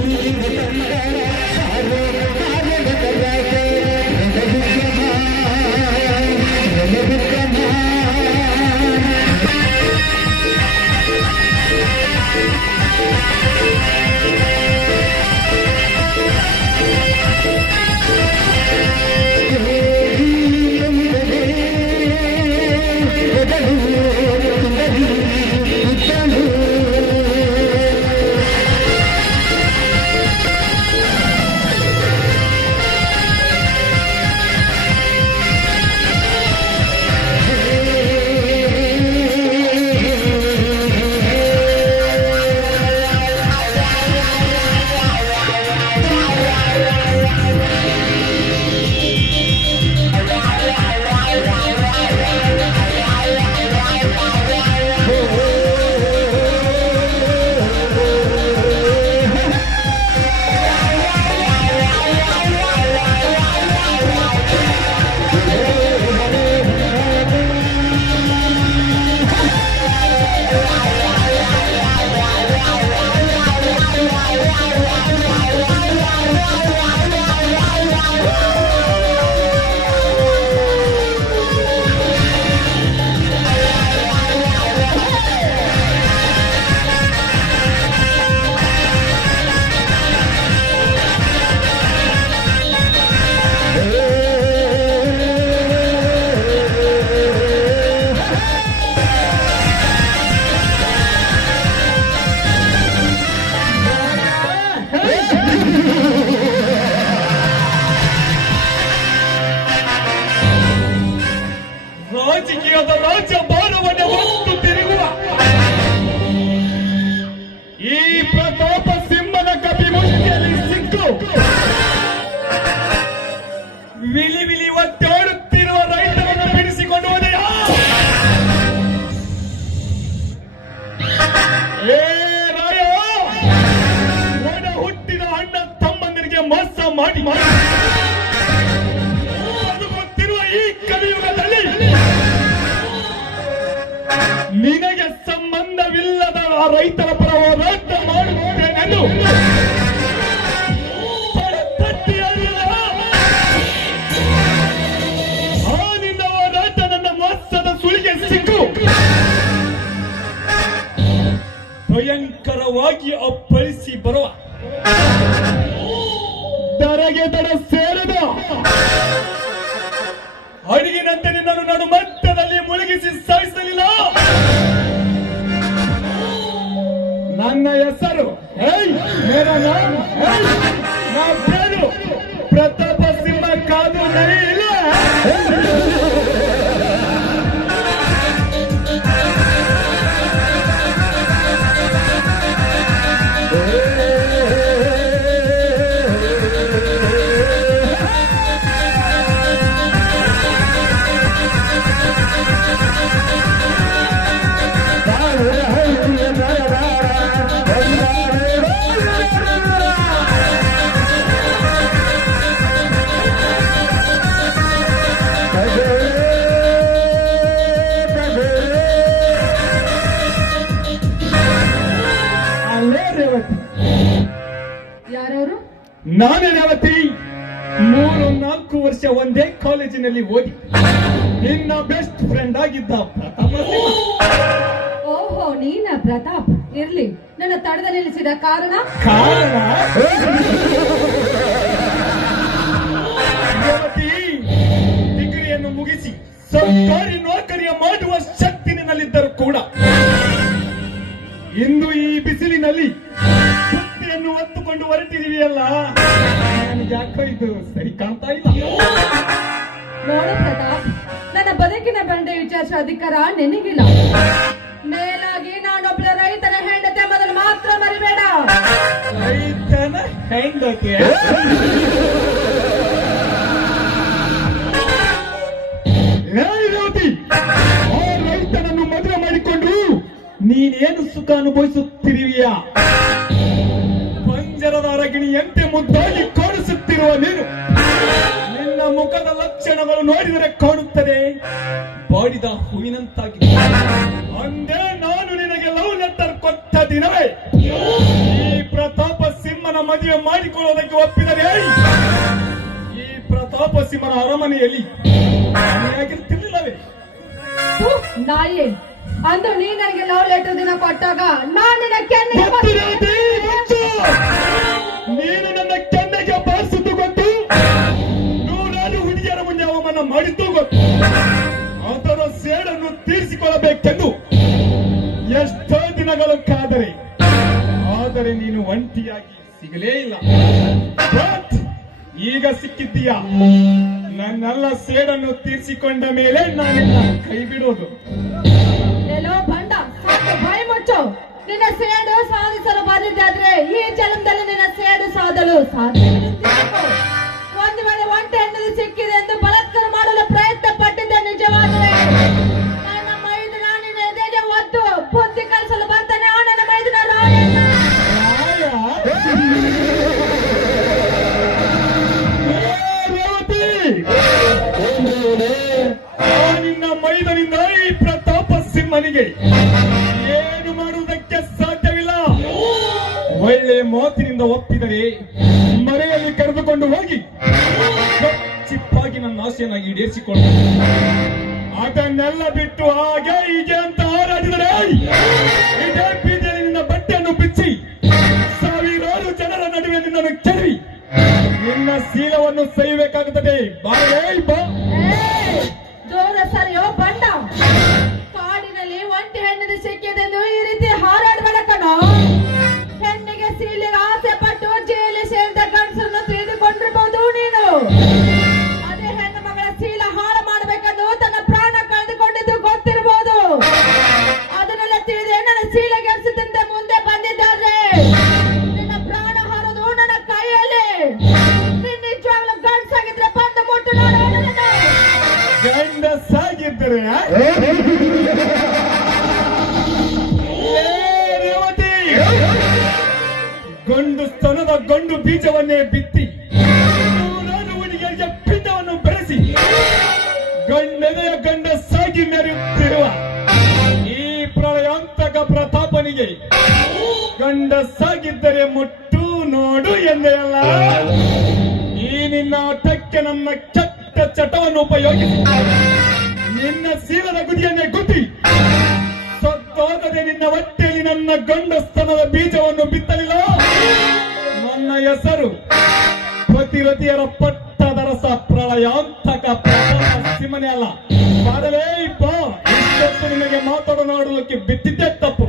baby. ರಾಜಕೀಯದ ರಾಜ್ಯಭಾರವನ್ನು ಹೊತ್ತು ತಿರುಗುವ. ಈ ಪ್ರತಾಪ ಸಿಂಹನ ಕಪಿ ಮುಷ್ಟಿಯಲ್ಲಿ ಸಿಕ್ಕು. ವಿಲಿ ವಿಲಿ ಒತ್ತಾಡುತ್ತಿರುವ ರೈತರನ್ನು ಬಿಡಿಸಿಕೊಂಡು ಹೋದೆಯಾ ಏ ರಾಯ ಒಡ ಹುಟ್ಟಿದ ಅಣ್ಣ ತಮ್ಮಂದಿರಿಗೆ ಮೋಸ ಮಾಡಿ ಮಾಡಿ. ನಿನಗೆ ಸಂಬಂಧವಿಲ್ಲದ ಆ ರೈತರ ಪರ ಹೋರಾಟ ಮಾಡುವುದೇನೆಂದು ನಿನ್ನ ಸುಳಿಗೆ ಭಯಂಕರವಾಗಿ ಅಪ್ಪಳಿಸಿ ಬರುವ. ದರಗೆ ದರ ಸೇರದ ನನ್ನ ಹೆಸರು ಏಯ್, ಮೇರಾ ನಾಮ್, ಏಯ್, ನಾ ಯಾರವರು ನಾನು ರೇವತಿ ಮೂರು ನಾಲ್ಕು ವರ್ಷ ಒಂದೇ ಕಾಲೇಜಿನಲ್ಲಿ ಓದಿ ನಿನ್ನ ಬೆಸ್ಟ್ ಫ್ರೆಂಡ್ ಆಗಿದ್ದ ಪ್ರತಾಪ್ ಓಹೋ ನೀನ ಪ್ರತಾಪ್. ಇರ್ಲಿ ನನ್ನ ತಡೆದ ನಿಲ್ಲಿಸಿದ ಕಾರಣ? ಡಿಗ್ರಿಯನ್ನು ಮುಗಿಸಿ ಸರ್ಕಾರಿ ನೌಕರಿಯ ಮಾಡುವ ಶಕ್ತಿ ನಿನ್ನಲ್ಲಿದ್ದರೂ ಕೂಡ. ಇಂದು ಈ ಬಿಸಿಲಿನಲ್ಲಿ ಸುತ್ತಿಯನ್ನು ಹೊತ್ತುಕೊಂಡು ಹೊರಟಿದೀವಿಯಲ್ಲ ನನಗೆ ಯಾಕೋ ಇದು ಸರಿ ಕಾಣ್ತಾ ಇಲ್ಲ. ನೋಡು ಪ್ರತಾಪ್ ನನ್ನ ಬದುಕಿನ ಬಂಡೆ ವಿಚಾರಿಸುವ ಅಧಿಕಾರ ನಿನಗಿಲ್ಲ. ಮೇಲಾಗಿ ನಾನೊಬ್ಬಳ ರೈತನ ಹೆಂಡತಿ ಎಂಬುದನ್ನು ಮಾತ್ರ ಮರಿಬೇಡ. ರೈತನ ಹೆಂಡತಿ ಬಾಡಿದ ಹೂವಿನಂತಾಗಿ ಅಂದೇ ನಾನು ನಿನಗೆ ಲವ್ ಲೆಟರ್ ಕೊಟ್ಟ ದಿನವೇ ಈ ಪ್ರತಾಪ ಸಿಂಹನ ಮದುವೆ ಮಾಡಿಕೊಳ್ಳೋದಕ್ಕೆ ಒಪ್ಪಿದರೆ ಈ ಪ್ರತಾಪ ಸಿಂಹನ ಅರಮನೆಯಲ್ಲಿ ಆಗಿರ್ತಿರ್ಲಿಲ್ಲವೇ ನಾಯಿ. ಅಂದು ನೀ ನನಗೆ ಲವ್ ಲೆಟರ್ ದಿನ ಕೊಟ್ಟಾಗ ನಾನು ನಿನ್ನ ಕೆನ್ನೆಗೆ ಸಿಗಲೇ ಇಲ್ಲ. ಈಗ ಸಿಕ್ಕಿದ್ದೀಯ? ನನ್ನೆಲ್ಲ ಸೇಡನ್ನು ತೀರಿಸಿಕೊಂಡ ಮೇಲೆ ನಾನಿನ್ನ ಕೈ ಬಿಡೋದು. ಬಂಡ ಬಾಯಿ ಮುಚ್ಚು. ನಿನ್ನ ಸೇಡು ಸಾಧಿಸಲು ಬಂದಿದ್ದಾದ್ರೆ ಈ ಜನ್ಮದಲ್ಲಿ ನಿನ್ನ ಸೇಡು ಸಾಧಲು ಸಾಧ್ಯ ಒಪ್ಪಿದರೆ ಮರೆಯಲ್ಲಿ ಕರೆದುಕೊಂಡು ಹೋಗಿ. ಚಿಪ್ಪಾಗಿ ನನ್ನ ಆಸೆಯನ್ನ ಈಡೇರಿಸಿಕೊಂಡು. ಅದನ್ನೆಲ್ಲ ಬಿಟ್ಟು ಹಾಗೆ ಹೀಗೆ ಅಂತ ಹಾರಾಡಿದರೆ, ಇದೇ ಬೀದಿಯಲ್ಲಿ ನಿನ್ನ ಬಟ್ಟೆಯನ್ನು ಬಿಚ್ಚಿ, ಸಾವಿರಾರು ಜನರ ನಡುವೆ ನಿನ್ನನ್ನು ಕೆಡವಿ. ನಿನ್ನ ಶೀಲವನ್ನು ಸಹಿಬೇಕಾಗುತ್ತದೆ. ಬಾಯ್ ಬಾ. ಅದೇ ಹೆಣ್ಣು ಮಗಳ ಶೀಲ ಹಾಳು ಮಾಡಬೇಕಂದು ತನ್ನ ಪ್ರಾಣ ಕಳೆದುಕೊಂಡಿದ್ದು ಗೊತ್ತಿರಬಹುದು. ಅದನ್ನೆಲ್ಲ ತಿಳಿದೆ ನನ್ನ ಶೀಲ ಗೆಲ್ಸದಂತೆ ಮುಂದೆ ಬಂದಿದ್ದಾರೆ. ನಿನ್ನ ಪ್ರಾಣ ಹಾರೋದು ನನ್ನ ಕೈಯಲ್ಲಿ. ನೀನ್ ನಿಜವಾಗ್ಲೂ ಗಂಡಸಾಗಿದ್ರೆ ಬಂದು ಮುಟ್ಟು ನೋಡು ಏ? ರೇವತಿ! ಗಂಡು ಸ್ತನದ ಗಂಡು ಬೀಜವನ್ನೇ ಬಿತ್ತಿ ಗಂಡನೆಯ ಗಂಡಸಾಗಿ ಮೆರೆಯುತ್ತಿರುವ ಈ ಪ್ರಳಯಾಂತಕ ಪ್ರತಾಪನಿಗೆ ಗಂಡ ಸಾಗಿದ್ದರೆ ಮುಟ್ಟು ನೋಡು ಎಂದೆಯಲ್ಲ? ಈ ನಿನ್ನ ಆಟಕ್ಕೆ ನನ್ನ ಕೆಟ್ಟ ಚಟವನ್ನು ಉಪಯೋಗಿಸಿ. ನಿನ್ನ ಶೀಲದ ಗುದಿಯನ್ನೇ ಗುದ್ದಿ. ಸತ್ತೋಗದೆ ನಿನ್ನ ಹೊಟ್ಟೆಯಲ್ಲಿ ನನ್ನ ಗಂಡಸ್ತನದ ಬೀಜವನ್ನು ಬಿತ್ತಲಿಲ್ಲ. ನನ್ನ ಹೆಸರು ಪ್ರತಿರತಿಯರ ಪಟ್ಟದರಸ ಪ್ರಳಯಾಂತಕ ಸಿಮನೆ ಅಲ್ಲ. ಬಾರಲೇ ಇಪ್ಪ, ಇಷ್ಟೊತ್ತು ನಿಮಗೆ ಮಾತಾಡ ನೋಡಲಿಕ್ಕೆ ಬಿಟ್ಟಿದ್ದೆ ತಪ್ಪು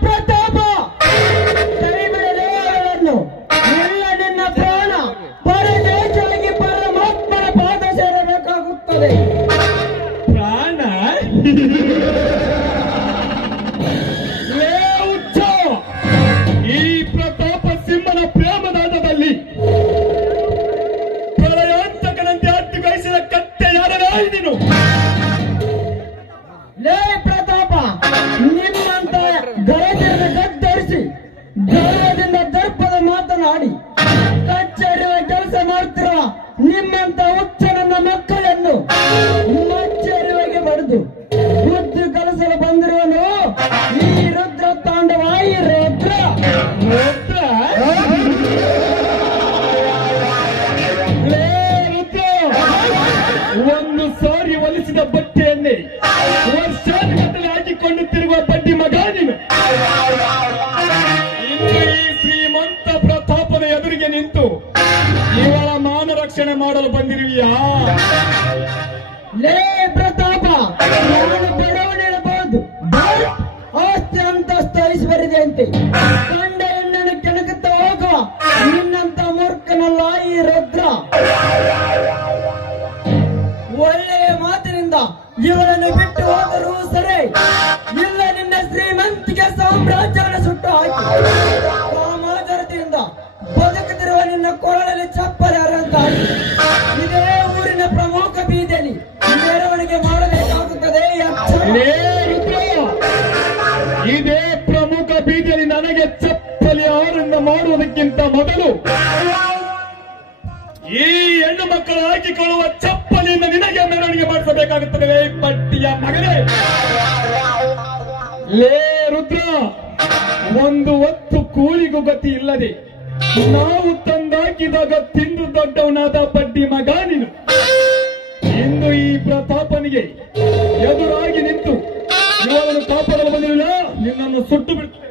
ಪ್ರತಾಪ! ಅವರನ್ನು ಎಲ್ಲ ನಿನ್ನ ಪ್ರಾಣ. ಪರದೇಶಾಗಿ ಒಂದು ಸಾರಿ ಒಲಿಸಿದ ಬಟ್ಟೆಯನ್ನೇ ವರ್ಷಾನುಗಟ್ಟಲೆ ಹಾಕಿಕೊಂಡು ತಿರುವ ಬಡ್ಡಿ ಮಗ ನೀನು. ಶ್ರೀಮಂತ ಪ್ರತಾಪನ ಎದುರಿಗೆ ನಿಂತು ಇವಳ ಮಾನ ರಕ್ಷಣೆ ಮಾಡಲು ಬಂದಿರುವಿಯಾ? ಲೇ ಪ್ರತಾಪ, ನಾನು ಬಡವನಿರಬಹುದು. ಆಸ್ತಿ ಅಂತಸ್ತು ಮಾಡುವುದಕ್ಕಿಂತ ಮೊದಲು ಈ ಹೆಣ್ಣು ಮಕ್ಕಳು ಹಾಕಿಕೊಳ್ಳುವ ಚಪ್ಪಲಿಯಿಂದ ನಿನಗೆ ಮೆರವಣಿಗೆ ಮಾಡಿಸಬೇಕಾಗುತ್ತದೆ ಪಟ್ಟಿಯ ಮಗನೇ. ಲೇ ರುದ್ರ, ಒಂದು ಹೊತ್ತು ಕೂಲಿಗೂ ಗತಿ ಇಲ್ಲದೆ ನಾವು ತಂದಾಕಿದಾಗ ತಿಂದು ದೊಡ್ಡವನಾದ ಬಡ್ಡಿ ಮಗ ನೀನು. ಇಂದು ಈ ಪ್ರತಾಪನಿಗೆ ಎದುರಾಗಿ ನಿಂತು ಇವರನ್ನು ಕಾಪಾಡಲು ಬಂದಿಲ್ಲ, ನಿನ್ನನ್ನು ಸುಟ್ಟು ಬಿಡ್ತೇನೆ.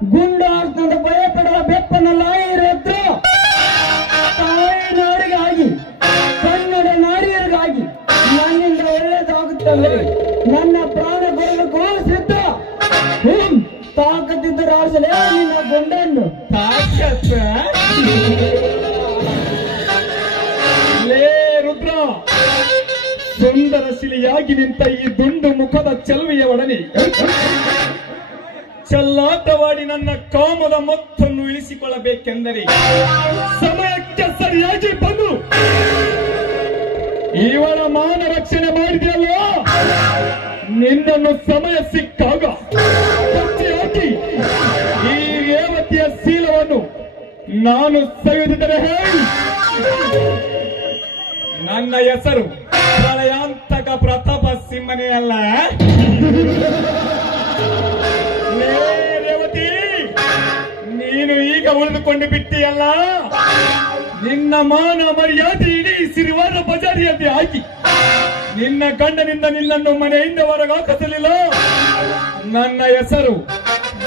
ಗುಂಡು ಆಡ್ತಂದ ಭಯಪಡುವ ಬೆಪ್ಪನಲ್ಲ ಇರೋದ್ರು ತಾಯಿ ನಾಡಿಗಾಗಿ, ಕನ್ನಡ ನಾಡಿಯರಿಗಾಗಿ ನನ್ನಿಂದ ಒಳ್ಳೆಯದಾಗುತ್ತದೆ ನನ್ನ ಪ್ರಾಣ ಬರಲು ಸಿದ್ಧ ಹ್ಮ್ ತಾಕತ್ತಿದ್ದರೆ ಆರಿಸಲೇ ನಿನ್ನ ಗುಂಡನ್ನು. ತಾಕತ್ತ? ರುದ್ರ, ಸುಂದರ ಶಿಲೆಯಾಗಿ ನಿಂತ ಈ ದುಂಡು ಮುಖದ ಚೆಲುವೆಯ ಒಡನೆ. ಚೆಲ್ಲಾಟವಾಡಿ ನನ್ನ ಕಾಮದ ಮತ್ತನ್ನು ಇಳಿಸಿಕೊಳ್ಳಬೇಕೆಂದರೆ ಸಮಯಕ್ಕೆ ಸರಿಯಾಗಿ ಬಂದು ಇವಳ ಮಾನ ರಕ್ಷಣೆ ಮಾಡಿದೆಯಲ್ಲ? ನಿನ್ನನ್ನು ಸಮಯ ಸಿಕ್ಕಾಗ ಹಾಕಿ ಈ ರೇವತಿಯ ಶೀಲವನ್ನು ನಾನು ಸವಿದಿದ್ದರೆ ಹೇಳಿ. ನನ್ನ ಹೆಸರು ಪ್ರಳಯಾಂತಕ ಪ್ರತಾಪ ಸಿಂಹನೇ ಅಲ್ಲ ನೀನು ಈಗ ಉಳಿದುಕೊಂಡು ಬಿಟ್ಟಿಯಲ್ಲ? ನಿನ್ನ ಮಾನ ಮರ್ಯಾದೆ ಇಡೀ ಸಿರಿವಾರ ಬಜಾರಿಯಲ್ಲಿ ಹಾಕಿ. ನಿನ್ನ ಗಂಡನಿಂದ ನಿನ್ನನ್ನು ಮನೆಯಿಂದ ಹೊರಗಾಕಿಸಲಿಲ್ಲ ನನ್ನ ಹೆಸರು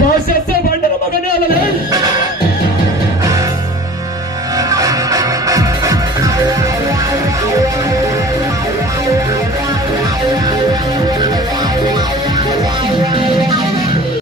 ಭಾಷಸ ಬಂಡನ ಮಗನೇ ಅಲ್ಲಲೇ.